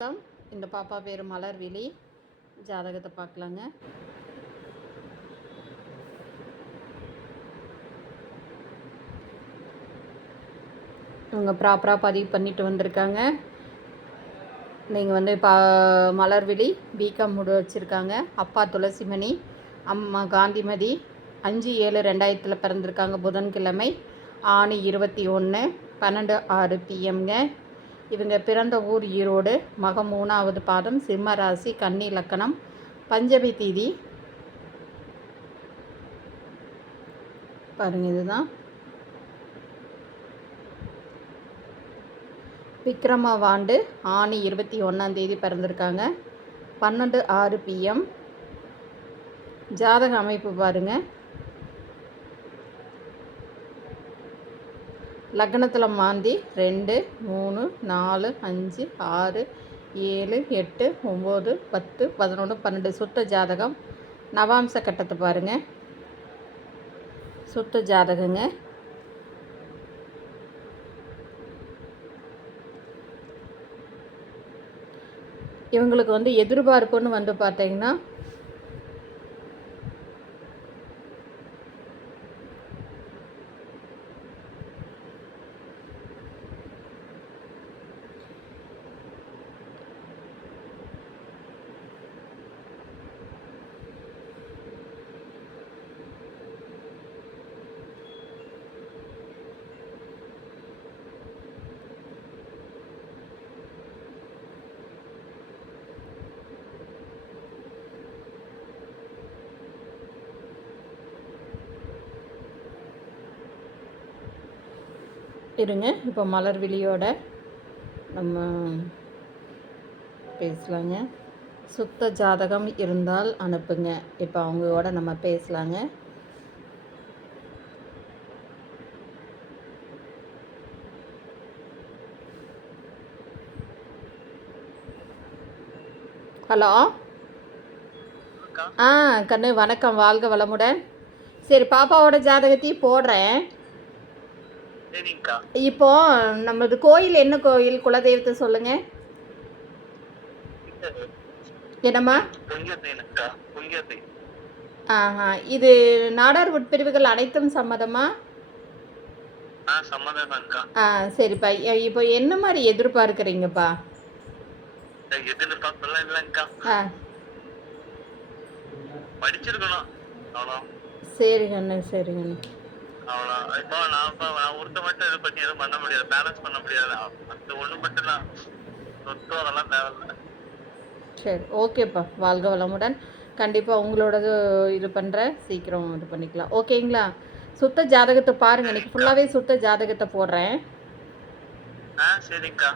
வணக்கம். இந்த பாப்பா பேர் மலர்விழி. ஜாதகத்தை பார்க்கலாங்க. இவங்க ப்ராப்பராக பதிவு பண்ணிட்டு வந்திருக்காங்க. நீங்கள் வந்து மலர்விழி பிகாம் வச்சுருக்காங்க. அப்பா துளசிமணி, அம்மா காந்திமதி. 5/7/2000 பிறந்திருக்காங்க. புதன்கிழமை, ஆணி 21, 12:06 PM. இவங்க பிறந்த ஊர் ஈரோடு. மகம் 3வது பாதம், சிம்ம ராசி, கன்னி லக்கணம், பஞ்சமி தீதி. பாருங்கள், இதுதான் விக்ரமவாண்டு. ஆணி 21 பிறந்திருக்காங்க. 12:06 PM. ஜாதக அமைப்பு பாருங்கள். லக்னத்தில் மாந்தி 2, 3, 4, 5, 6, 7, 8, 9, 10, 11, 12 சுத்த ஜாதகம். நவாம்ச கட்டத்தை பாருங்கள். சுத்த ஜாதகங்க. இவங்களுக்கு வந்து எதிர்பார்ப்புன்னு வந்து பார்த்தீங்கன்னா இருங்க, இப்போ மலர்விழியோட நம்ம பேசலாங்க. சுத்த ஜாதகம் இருந்தால் அனுப்புங்க. இப்போ அவங்களோட நம்ம பேசலாங்க. ஹலோ. கண்ணு வணக்கம், வாழ்க வளமுடன். சரி, பாப்பாவோட ஜாதகத்தையும் போடுறேன். இப்போ நமது கோயில் என்ன கோயில்? குலதெய்வத்தை சொல்லுங்க. என்னம்மா? இது நாடார் உட்பிரிவுகள் அனைத்தும் சம்மதமா? சரிப்பா. இப்போ என்ன மாதிரி எதிர்பார்க்குறீங்கப்பா? சரி கண்ணு, சரி கண்ணு. சரி, ஓகேப்பா. வாழ்க வளமுடன். கண்டிப்பாக உங்களோடது இது பண்ணுறேன். சீக்கிரம் இது பண்ணிக்கலாம், ஓகேங்களா? சுத்த ஜாதகத்தை பாருங்கள். இன்னைக்கு ஃபுல்லாகவே சுத்த ஜாதகத்தை போடுறேன். சரிக்கா.